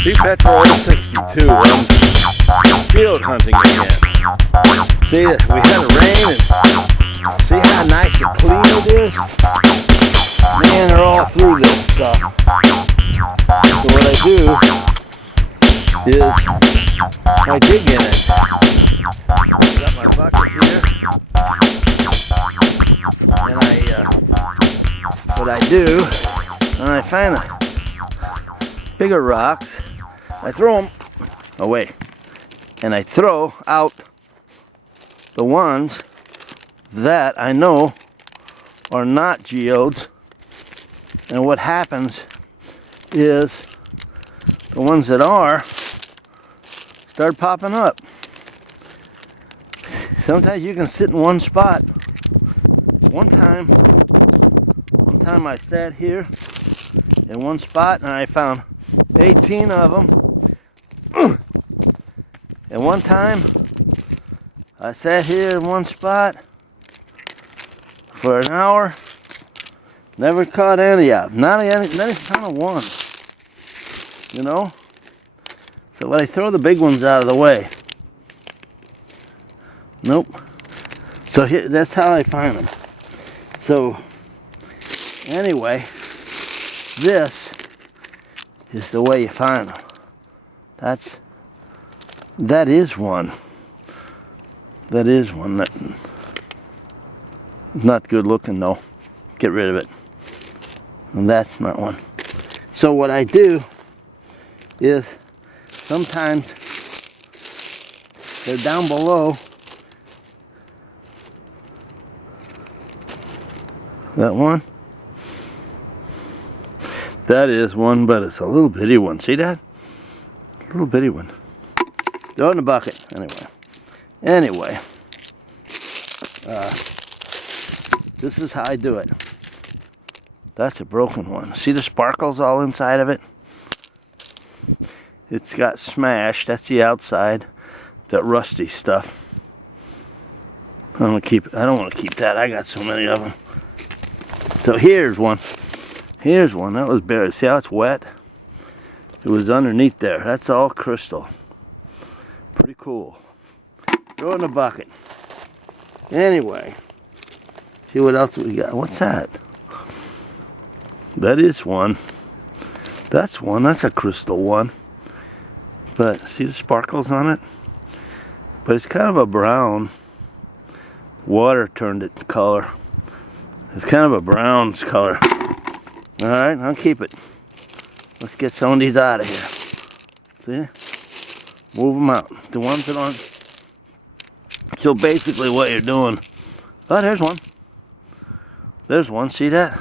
Jimpetro 62. I'm field hunting again. See, we had a rain and see how nice and clean it is? Man, they're all through this stuff. So what I do is I dig in it. I got my bucket here, and what I do, and I find bigger rocks, I throw them away, and I throw out the ones that I know are not geodes. And what happens is the ones that are start popping up. Sometimes you can sit in one spot. One time I sat here in one spot and I found 18 of them. And one time I sat here in one spot for an hour, never caught any of them. Not even kind of one. You know? So when I throw the big ones out of the way. Nope. So here, that's how I find them. So anyway, this is the way you find them. That is one. That is one that not good looking though. Get rid of it. And that's not one. So what I do is sometimes they're down below. That one? That is one, but it's a little bitty one. See that? A little bitty one. Throw it in the bucket. Anyway. This is how I do it. That's a broken one. See the sparkles all inside of it? It's got smashed. That's the outside. That rusty stuff. I don't want to keep that. I got so many of them. So here's one. Here's one. That was buried. See how it's wet? It was underneath there. That's all crystal. Pretty cool. Throw it in a bucket. Anyway. See what else we got. What's that? That is one. That's one. That's a crystal one. But see the sparkles on it? But it's kind of a brown. Water turned it color. It's kind of a brown color. Alright, I'll keep it. Let's get some of these out of here. See? Move them out. The ones that aren't. So basically what you're doing. Oh, there's one. There's one. See that?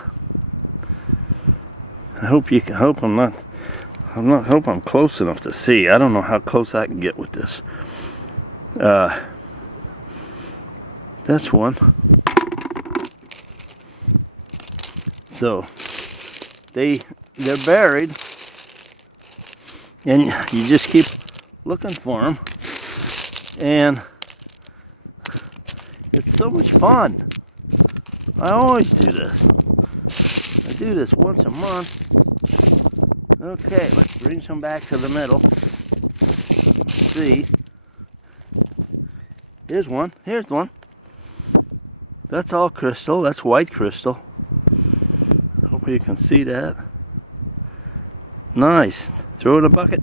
I hope you can. Hope I'm close enough to see. I don't know how close I can get with this. That's one. So they're buried, and you just keep looking for them, and it's so much fun. I always do this. I do this once a month. Okay, let's bring some back to the middle. Let's see. Here's one. Here's one. That's all crystal. That's white crystal. Hope you can see that. Nice. Throw it in a bucket.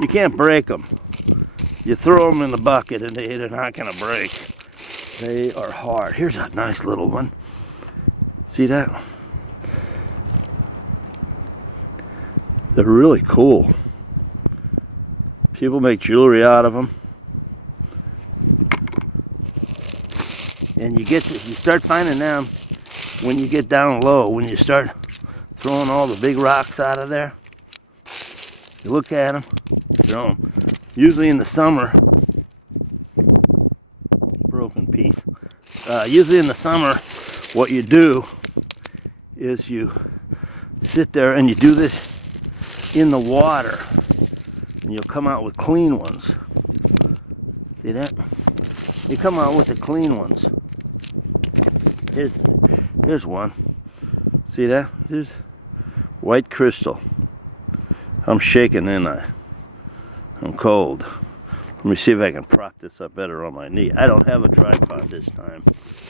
You can't break them. You throw them in the bucket and they're not going to break. They are hard. Here's a nice little one. See that? They're really cool. People make jewelry out of them. And you start finding them when you get down low, when you start throwing all the big rocks out of there. You look at them, throw them. Usually in the summer, broken piece. Usually in the summer, what you do is you sit there and you do this in the water, and you'll come out with clean ones. See that? You come out with the clean ones. Here's one. See that? There's white crystal. I'm shaking and I'm cold. Let me see if I can prop this up better on my knee. I don't have a tripod this time,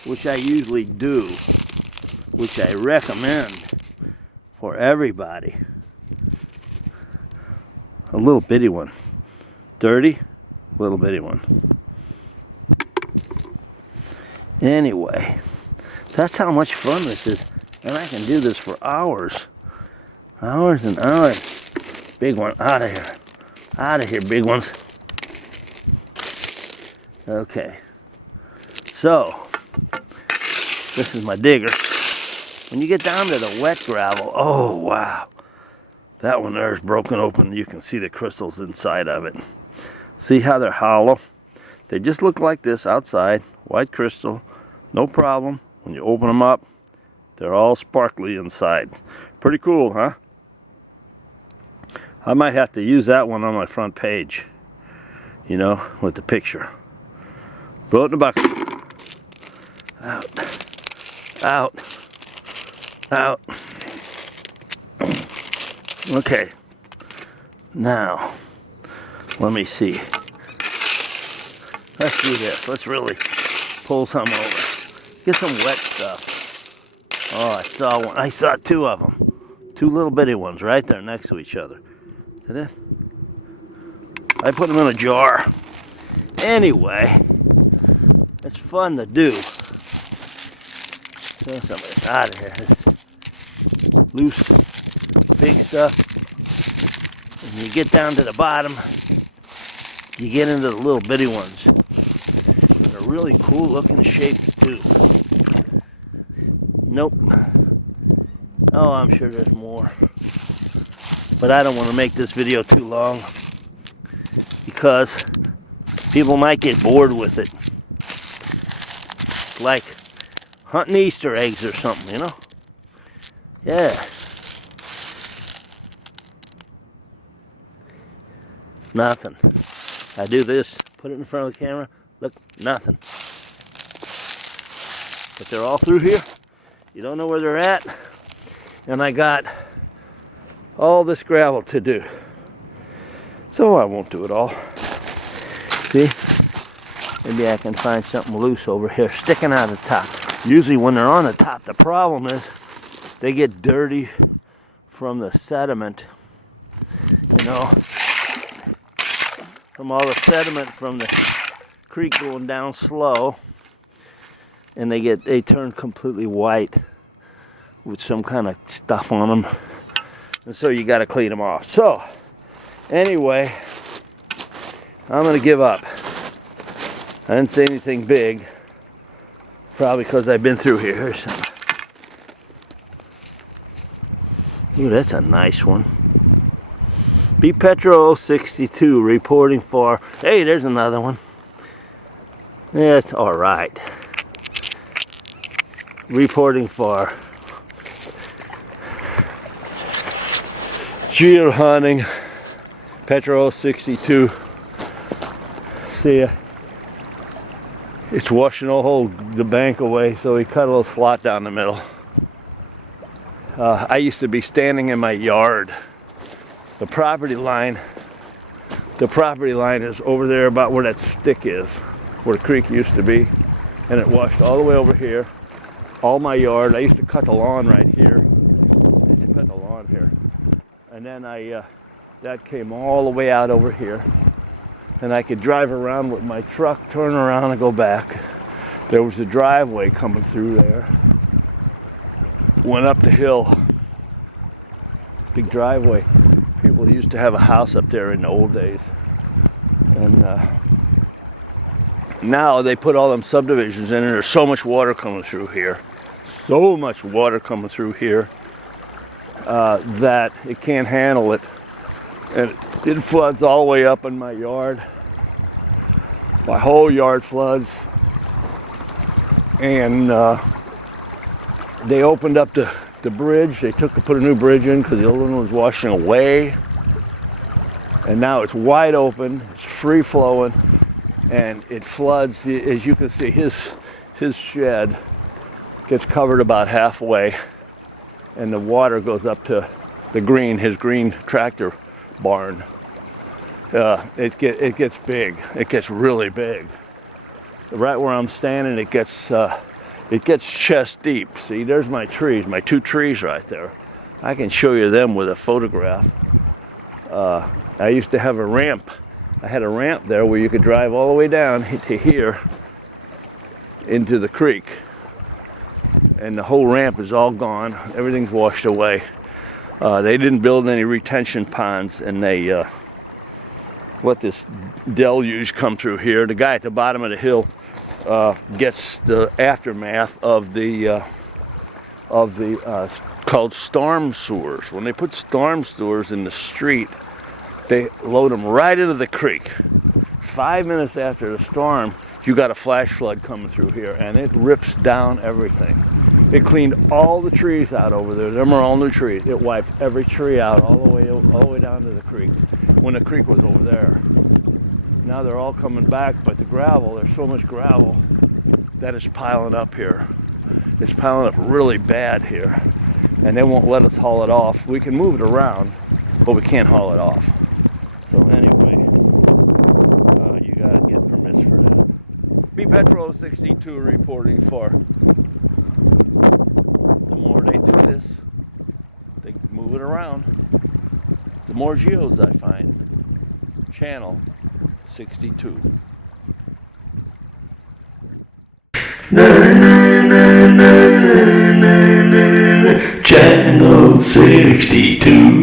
which I usually do, which I recommend for everybody. A little bitty one. Dirty, little bitty one. Anyway, that's how much fun this is. And I can do this for hours. Hours and hours. Big one, out of here. Out of here, big ones. Okay. So, this is my digger. When you get down to the wet gravel, oh wow. That one there is broken open. You can see the crystals inside of it. See how they're hollow? They just look like this outside. White crystal. No problem. When you open them up, they're all sparkly inside. Pretty cool, huh? I might have to use that one on my front page. You know, with the picture. Throw it in the bucket. Out. Out. Out. Okay. Now, let me see. Let's do this. Let's really pull some over. Get some wet stuff. Oh, I saw one. I saw two of them. Two little bitty ones right there next to each other. See that? I put them in a jar. Anyway, it's fun to do. Throw some of this out of here. This loose, big stuff. And you get down to the bottom, you get into the little bitty ones. And they're really cool looking shapes too. Nope. Oh, I'm sure there's more. But I don't want to make this video too long because people might get bored with it. Like hunting Easter eggs or something, you know? Yeah. Nothing. I do this, put it in front of the camera, look, nothing. But they're all through here. You don't know where they're at. And I got all this gravel to do. So I won't do it all. See? Maybe I can find something loose over here sticking out of the top. Usually when they're on the top, the problem is they get dirty from the sediment. You know, from all the sediment from the creek going down slow. And they turn completely white with some kind of stuff on them. And so you got to clean them off. So, anyway, I'm going to give up. I didn't say anything big. Probably because I've been through here. Here's some. Ooh, that's a nice one. Jimpetro 62 reporting for... Hey, there's another one. Yeah, it's alright. Reporting for... Geode hunting. Jimpetro 62. See ya. It's washing the bank away, so he cut a little slot down the middle. I used to be standing in my yard. The property line is over there about where that stick is, where the creek used to be. And it washed all the way over here, all my yard. I used to cut the lawn right here. I used to cut the lawn here. And then that came all the way out over here. And I could drive around with my truck, turn around and go back. There was a driveway coming through there. Went up the hill. Big driveway. People used to have a house up there in the old days. And now they put all them subdivisions in and there's so much water coming through here. So much water coming through here that it can't handle it. And it floods all the way up in my yard. My whole yard floods. And they opened up the bridge. They put a new bridge in because the old one was washing away. And now it's wide open. It's free flowing. And it floods. As you can see, his shed gets covered about halfway. And the water goes up to his green tractor barn. It gets big. It gets really big. Right where I'm standing, it gets chest deep. See, there's my trees, my 2 trees right there. I can show you them with a photograph. I used to have a ramp. I had a ramp there where you could drive all the way down to here into the creek. And the whole ramp is all gone. Everything's washed away. They didn't build any retention ponds, and they let this deluge come through here. The guy at the bottom of the hill gets the aftermath of the called storm sewers. When they put storm sewers in the street, they load them right into the creek. 5 minutes after the storm, you got a flash flood coming through here, and it rips down everything. It cleaned all the trees out over there. Them are all new trees. It wiped every tree out all the way down to the creek, when the creek was over there. Now they're all coming back, but the gravel, there's so much gravel that is piling up here. It's piling up really bad here, and they won't let us haul it off. We can move it around, but we can't haul it off. So anyway, you gotta get permits for that. Jimpetro 62 reporting for. The more they do this, they move it around, the more geodes I find. Channel 62. Channel 62.